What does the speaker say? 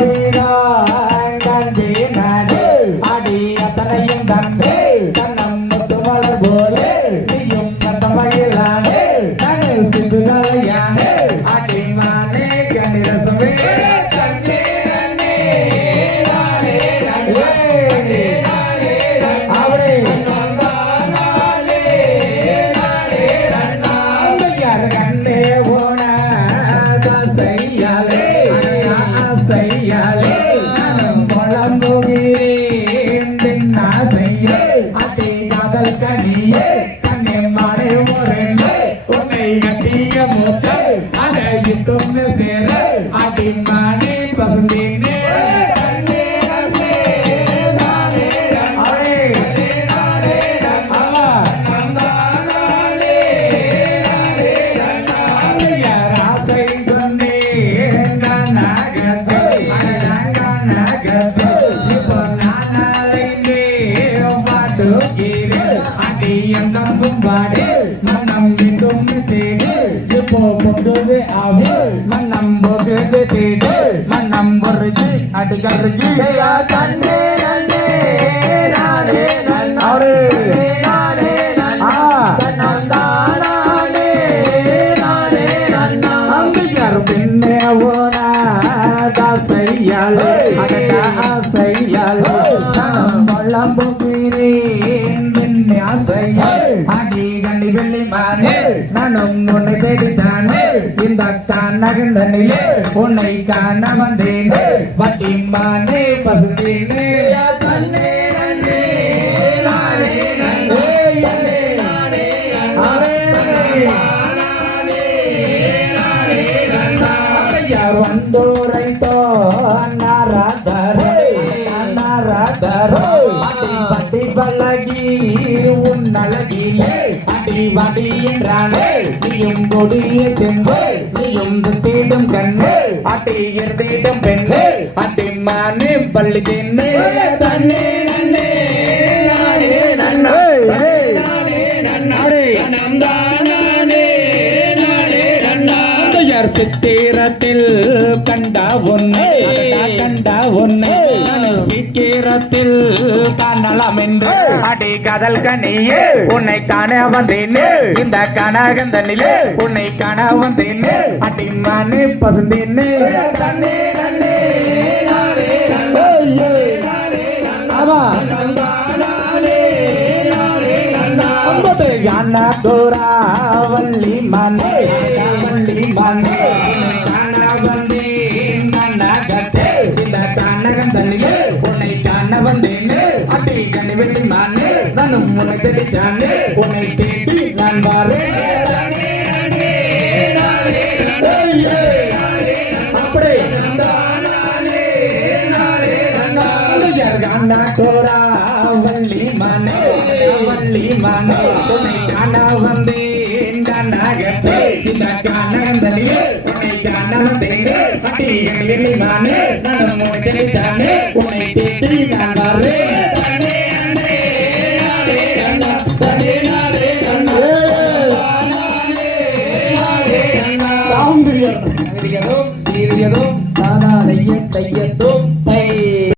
வீரா நன்றி நன்றி அடி அத்தனையும் தந்தே செய்ய அடி காதல் கனியே கண்ணே மாறே முறையே உன்னை கட்டிய மூத்த அடையும் சேர. என் தம்பும் பாடு, மனம் எங்கும் தேடு. இப்போ பொங்குது ஆவு, மனம் பொங்குது தேடு. மனம் பொறுத்து அடிகருகி கண்ணே நன்னே நானே நன்னாரு நானும் உன்னை தேடித்தானே? இந்த கண்ணகந்தனிலே உன்னை காண வந்தேனே. வட்டி மானே பசுந்தேனே தன்னே நன்னே நானே நன்னே நானே அழகிலே அடி வடி என்றானே. நீயும் கொடிய சென்று நீயும் தேடும் கண்ணு. அடி தேடும் பெண்ணு. அடி மானே பள்ளி தென்னு தன்னே நன்னே. நானே நன்னே. நானே நன்னாரே நந்தானே நன்னார் சித்திரத்தில் கண்டா உன்னை கண்டா உன்னை. சித்திரத்தில் காணலாம் என்று அடி கதல் கனியே. உன்னை காண வந்தேனே. இந்த கனகந்தனிலே உன்னை காண வந்தேனே. அடி மானே பசுந்தேனே தன்னே நன்னே ஆமா. ஒன்பது யானை தோரா வள்ளி மனே வள்ளி மனே காண வந்தேன் கண்ணகத்தே இந்த கண்ணகன் உன்னை காண வந்தேன் நானும் உன்னை உன்னை தேடி நான் மனே உன்னை காண வந்தேன். கண்ணகத்தே இந்த உன்னை காண உன்னை நான் வரேன். தானா தைய தையத்தும்